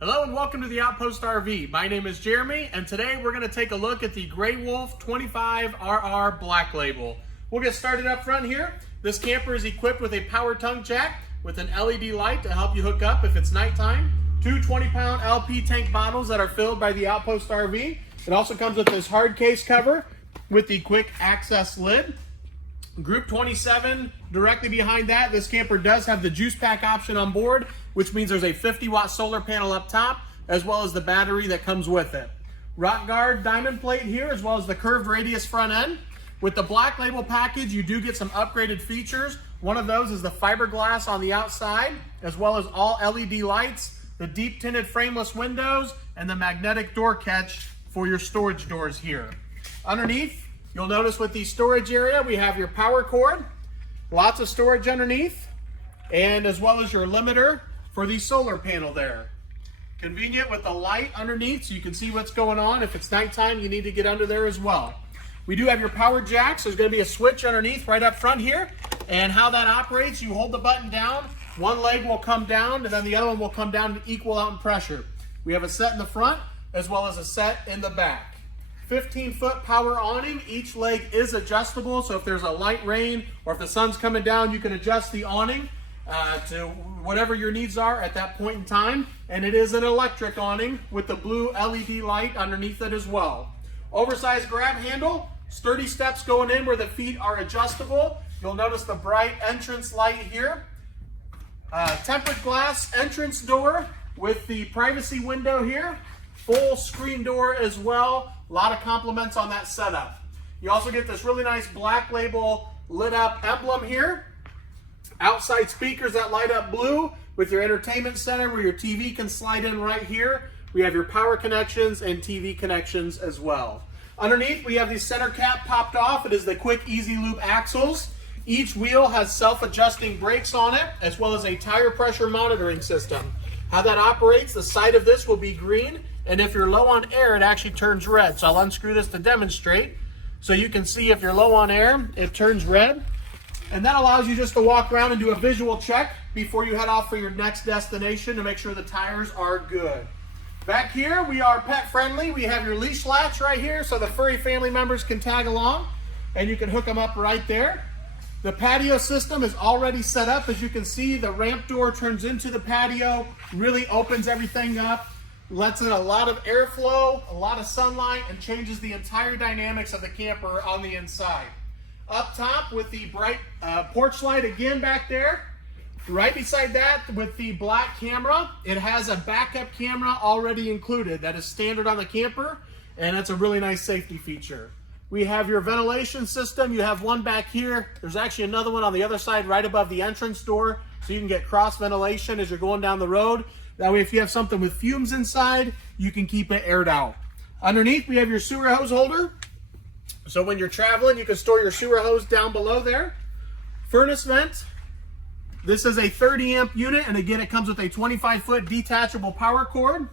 Hello and welcome to the Outpost RV. My name is Jeremy and today we're going to take a look at the Gray Wolf 25RR Black Label. We'll get started up front here. This camper is equipped with a power tongue jack with an LED light to help you hook up if it's nighttime. Two 20-pound LP tank bottles that are filled by the Outpost RV. It also comes with this hard case cover with the quick access lid. Group 27 directly behind that. This camper does have the juice pack option on board, which means there's a 50-watt solar panel up top as well as the battery that comes with it. Rock guard diamond plate here as well as the curved radius front end. With the Black Label package, you do get some upgraded features. One of those is the fiberglass on the outside as well as all LED lights, the deep tinted frameless windows, and the magnetic door catch for your storage doors here. Underneath, you'll notice with the storage area, we have your power cord, lots of storage underneath, and as well as your limiter for the solar panel there. Convenient with the light underneath so you can see what's going on. If it's nighttime, you need to get under there as well. We do have your power jacks. There's going to be a switch underneath right up front here. And how that operates, you hold the button down, one leg will come down, and then the other one will come down to equal out in pressure. We have a set in the front as well as a set in the back. 15-foot power awning. Each leg is adjustable, so if there's a light rain or if the sun's coming down, you can adjust the awning to whatever your needs are at that point in time. And it is an electric awning with the blue LED light underneath it as well. Oversized grab handle, sturdy steps going in where the feet are adjustable. You'll notice the bright entrance light here. Tempered glass entrance door with the privacy window here. Full screen door as well. A lot of compliments on that setup. You also get this really nice Black Label lit up emblem here. Outside speakers that light up blue with your entertainment center where your TV can slide in right here. We have your power connections and TV connections as well. Underneath, we have the center cap popped off. It is the quick easy loop axles. Each wheel has self-adjusting brakes on it as well as a tire pressure monitoring system. How that operates, the side of this will be green, and if you're low on air, it actually turns red. So I'll unscrew this to demonstrate. So you can see if you're low on air, it turns red. And that allows you just to walk around and do a visual check before you head off for your next destination to make sure the tires are good. Back here, we are pet friendly. We have your leash latch right here so the furry family members can tag along and you can hook them up right there. The patio system is already set up. As you can see, the ramp door turns into the patio, really opens everything up, lets in a lot of airflow, a lot of sunlight, and changes the entire dynamics of the camper on the inside. Up top with the bright porch light again back there. Right beside that with the black camera, it has a backup camera already included. That is standard on the camper, and that's a really nice safety feature. We have your ventilation system. You have one back here. There's actually another one on the other side right above the entrance door, so you can get cross ventilation as you're going down the road. That way if you have something with fumes inside, you can keep it aired out. Underneath, we have your sewer hose holder. So when you're traveling, you can store your sewer hose down below there. Furnace vent. This is a 30 amp unit, and again, it comes with a 25-foot detachable power cord.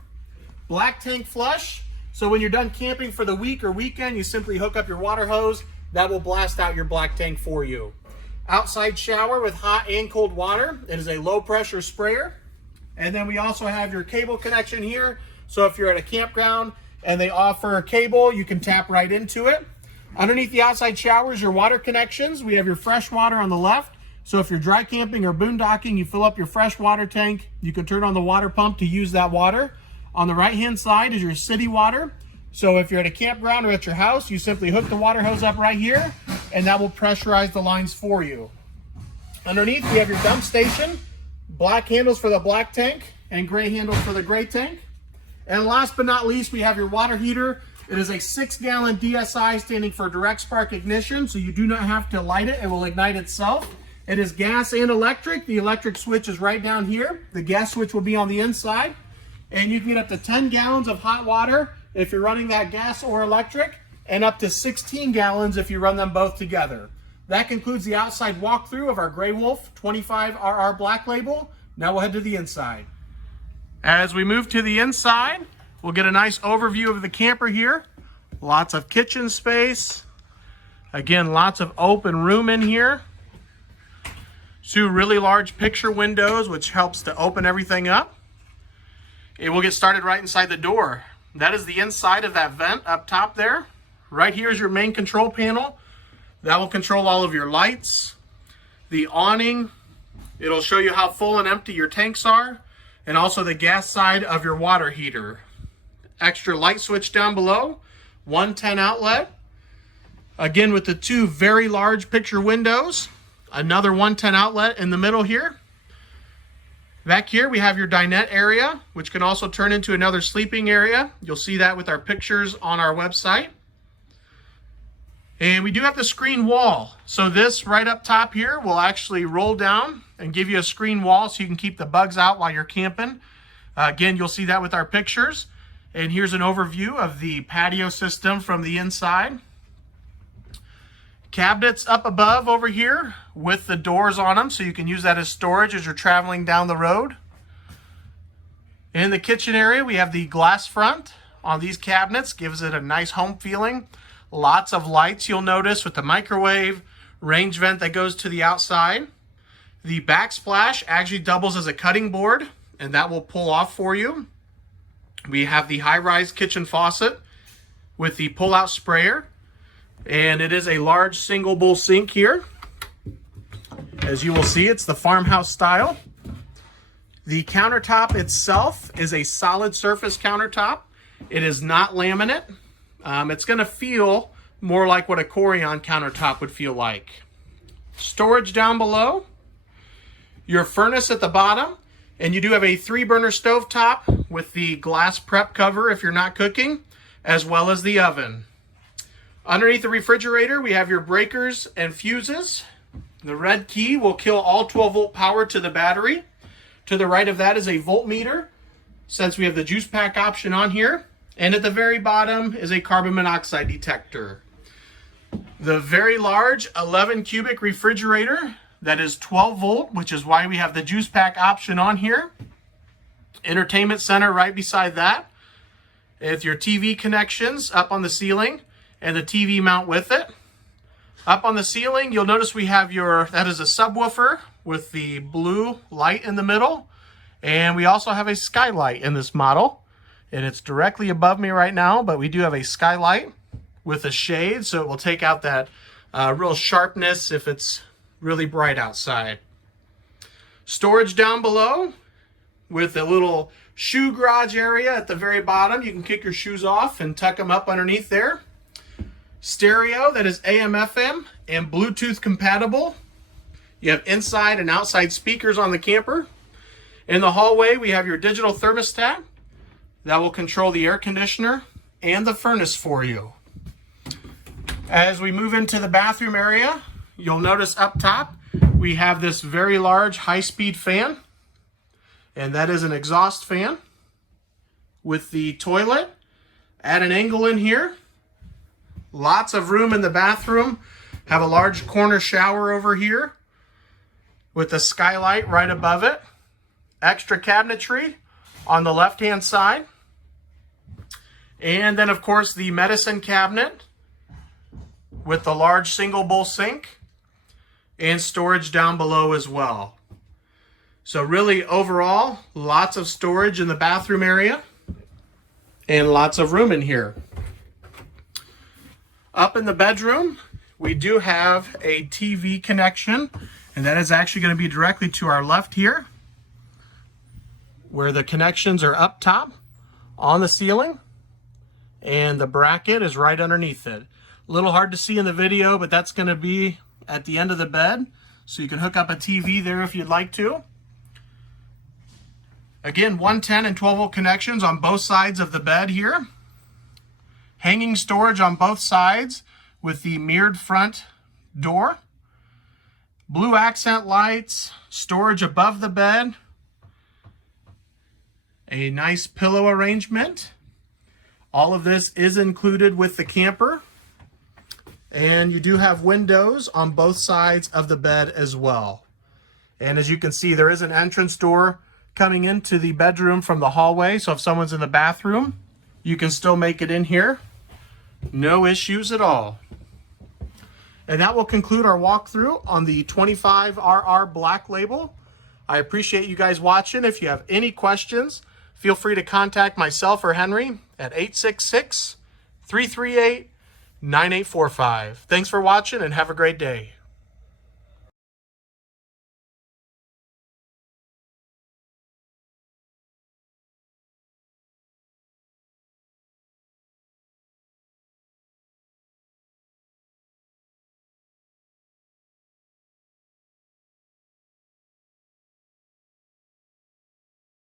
Black tank flush. So when you're done camping for the week or weekend, you simply hook up your water hose. That will blast out your black tank for you. Outside shower with hot and cold water. It is a low pressure sprayer. And then we also have your cable connection here. So if you're at a campground and they offer a cable, you can tap right into it. Underneath the outside shower is your water connections. We have your fresh water on the left. So if you're dry camping or boondocking, you fill up your fresh water tank. You can turn on the water pump to use that water. On the right-hand side is your city water. So if you're at a campground or at your house, you simply hook the water hose up right here, and that will pressurize the lines for you. Underneath, we have your dump station. Black handles for the black tank and gray handles for the gray tank. And last but not least, we have your water heater. It is a 6-gallon DSI standing for direct spark ignition, so you do not have to light it. It will ignite itself. It is gas and electric. The electric switch is right down here. The gas switch will be on the inside. And you can get up to 10 gallons of hot water if you're running that gas or electric, and up to 16 gallons if you run them both together. That concludes the outside walkthrough of our Gray Wolf 25RR Black Label. Now we'll head to the inside. As we move to the inside, we'll get a nice overview of the camper here. Lots of kitchen space. Again, lots of open room in here. Two really large picture windows, which helps to open everything up. And we'll get started right inside the door. That is the inside of that vent up top there. Right here is your main control panel. That will control all of your lights. The awning, it'll show you how full and empty your tanks are, and also the gas side of your water heater. Extra light switch down below, 110 outlet. Again, with the two very large picture windows, another 110 outlet in the middle here. Back here we have your dinette area, which can also turn into another sleeping area. You'll see that with our pictures on our website. And we do have the screen wall. So this right up top here will actually roll down and give you a screen wall so you can keep the bugs out while you're camping. Again, you'll see that with our pictures. And here's an overview of the patio system from the inside. Cabinets up above over here with the doors on them, so you can use that as storage as you're traveling down the road. In the kitchen area, we have the glass front on these cabinets, gives it a nice home feeling. Lots of lights you'll notice with the microwave, range vent that goes to the outside. The backsplash actually doubles as a cutting board, and that will pull off for you. We have the high-rise kitchen faucet with the pull-out sprayer, and it is a large single bowl sink here. As you will see, it's the farmhouse style. The countertop itself is a solid surface countertop. It is not laminate. It's going to feel more like what a Corian countertop would feel like. Storage down below. Your furnace at the bottom. And you do have a 3-burner stovetop with the glass prep cover if you're not cooking, as well as the oven. Underneath the refrigerator, we have your breakers and fuses. The red key will kill all 12-volt power to the battery. To the right of that is a voltmeter, since we have the juice pack option on here. And at the very bottom is a carbon monoxide detector. The very large 11 cubic refrigerator that is 12 volt, which is why we have the juice pack option on here. Entertainment center right beside that. With your TV connections up on the ceiling and the TV mount with it. Up on the ceiling, you'll notice we have that is a subwoofer with the blue light in the middle. And we also have a skylight in this model. And it's directly above me right now, but we do have a skylight with a shade, so it will take out that real sharpness if it's really bright outside. Storage down below with a little shoe garage area at the very bottom. You can kick your shoes off and tuck them up underneath there. Stereo that is AM, FM, and Bluetooth compatible. You have inside and outside speakers on the camper. In the hallway, we have your digital thermostat that will control the air conditioner and the furnace for you. As we move into the bathroom area, you'll notice up top, we have this very large high-speed fan, and that is an exhaust fan with the toilet at an angle in here. Lots of room in the bathroom. Have a large corner shower over here with a skylight right above it. Extra cabinetry on the left-hand side. And then, of course, the medicine cabinet with the large single bowl sink and storage down below as well. So really, overall, lots of storage in the bathroom area and lots of room in here. Up in the bedroom, we do have a TV connection, and that is actually going to be directly to our left here, where the connections are up top on the ceiling, and the bracket is right underneath it. A little hard to see in the video, but that's going to be at the end of the bed, so you can hook up a TV there if you'd like to. Again, 110 and 12 volt connections on both sides of the bed here. Hanging storage on both sides with the mirrored front door. Blue accent lights, storage above the bed. A nice pillow arrangement. All of this is included with the camper. And you do have windows on both sides of the bed as well. And as you can see, there is an entrance door coming into the bedroom from the hallway. So if someone's in the bathroom, you can still make it in here. No issues at all. And that will conclude our walkthrough on the 25RR Black Label. I appreciate you guys watching. If you have any questions, feel free to contact myself or Henry at 866-338-9845. Thanks for watching and have a great day.